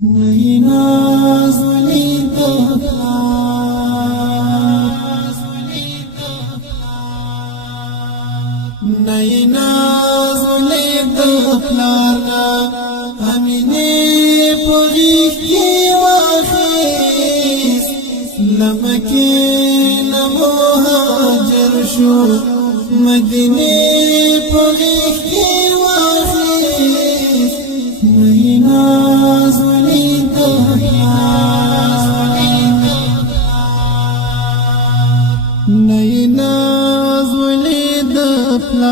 نئی نازولی دفلا نئی نازولی دفلانا امینی پغیخ کی واخیس لمکی نموهاجر شو مدینی پغیخ کی واخیس نئی نازولی نئی نازولی دفلار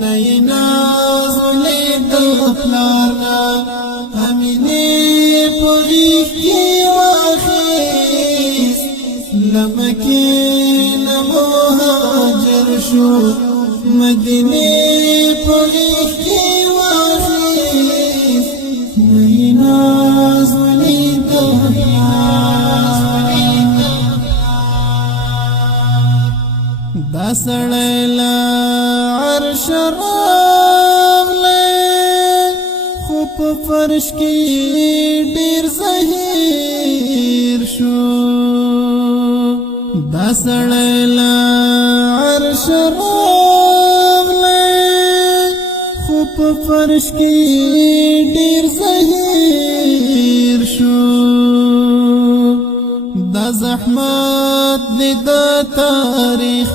نئی نازولی دفلارنا امینی پغیخ کی واخیس لمکی نموهاجر شو مدینی پغیخ کی واخیس نئی نازولی دا سړی له عرش راغلی خو په فرش کې ډېر زهیر شو دا سړی له عرش راغلی خو په فرش کې ډېر زهیر شو دا زحمت دی دا تاریخ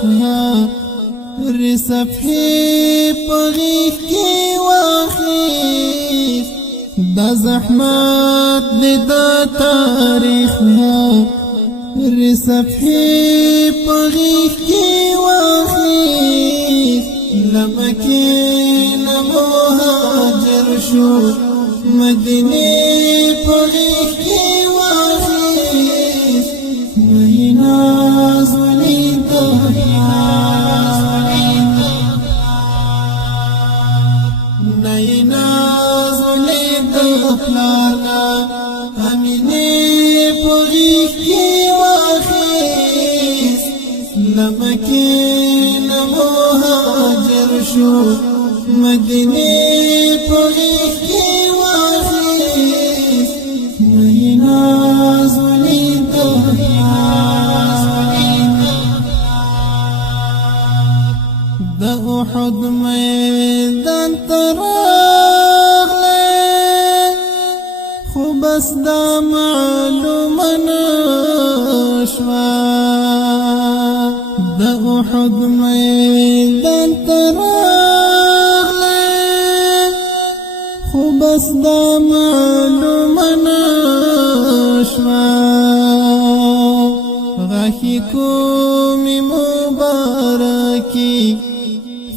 ری صفحی پغیخ کی واخیس دا زحمت دی دا تاریخ ری صفحی پغیخ کی واخیس لمکی نموهاجر شو مدینی پغیخ کی واخیس نئی نازولی نئی نازولی دفلارنا امینی پغیخ کی واخیس لمکی نموهاجر شو مدینی پغیخ کی واخیس نئی نازولی دا احد میدان تراغلے خو بس دا معلوم نشوا دا احد میدان تراغلے خو بس دا معلوم نشوا غاخی کومی مبارکی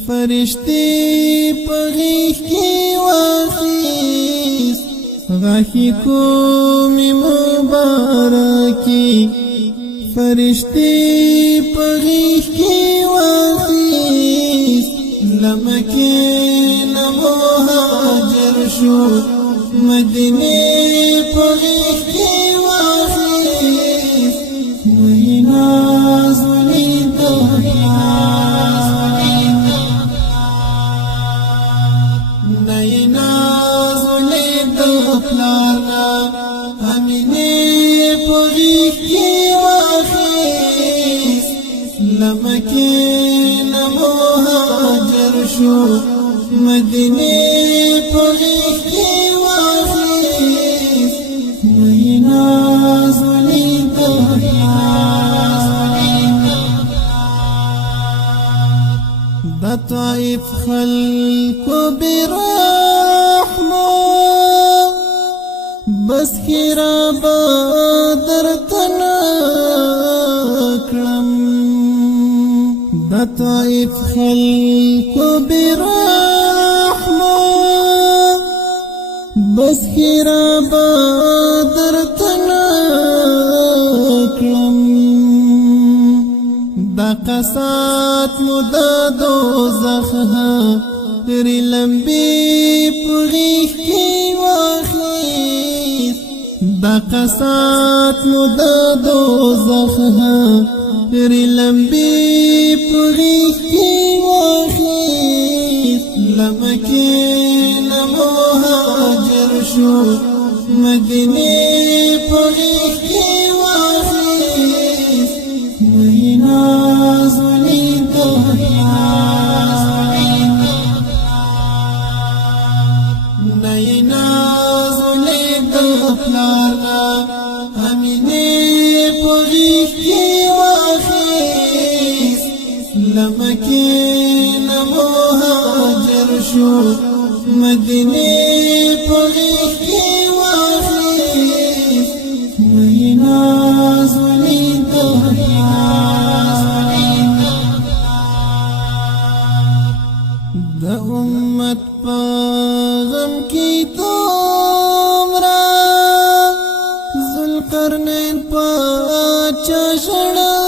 فرشتی پغیخ کی واخیس غاخی کومی مبارکی فرشتی پغیخ کی واخیس لمکی نموهاجر شو مدینی پغیخ کی واخیس نئی نازولی نئی نازولی دفلارنا امینی پغیخ کی واخیس لمکی نموهاجر شو مدینی پغیخ کی واخیس نئی نازولی دا طائف خلقو برحمو بس خیرا بادر تنکلم دا طائف خلقو برحمو بس خیرا بادر تنکلم دا قصات مدا دوزخ ری لمبی پغیخ کی واخیس دا قصات مدا دوزخ ری لمبی پغیخ کی واخیس لمکی نموهاجر شو مدینه په غیږ کې واخیست نه ناز ولید نه ناز ولید پلارنا امینه په غیږ کې واخیست لمکه نه مهاجر شو مدینه په غیږ کې واخیست نه ناز ولید د امت په غم کې دومره ذوالقرنین پاچا ژړا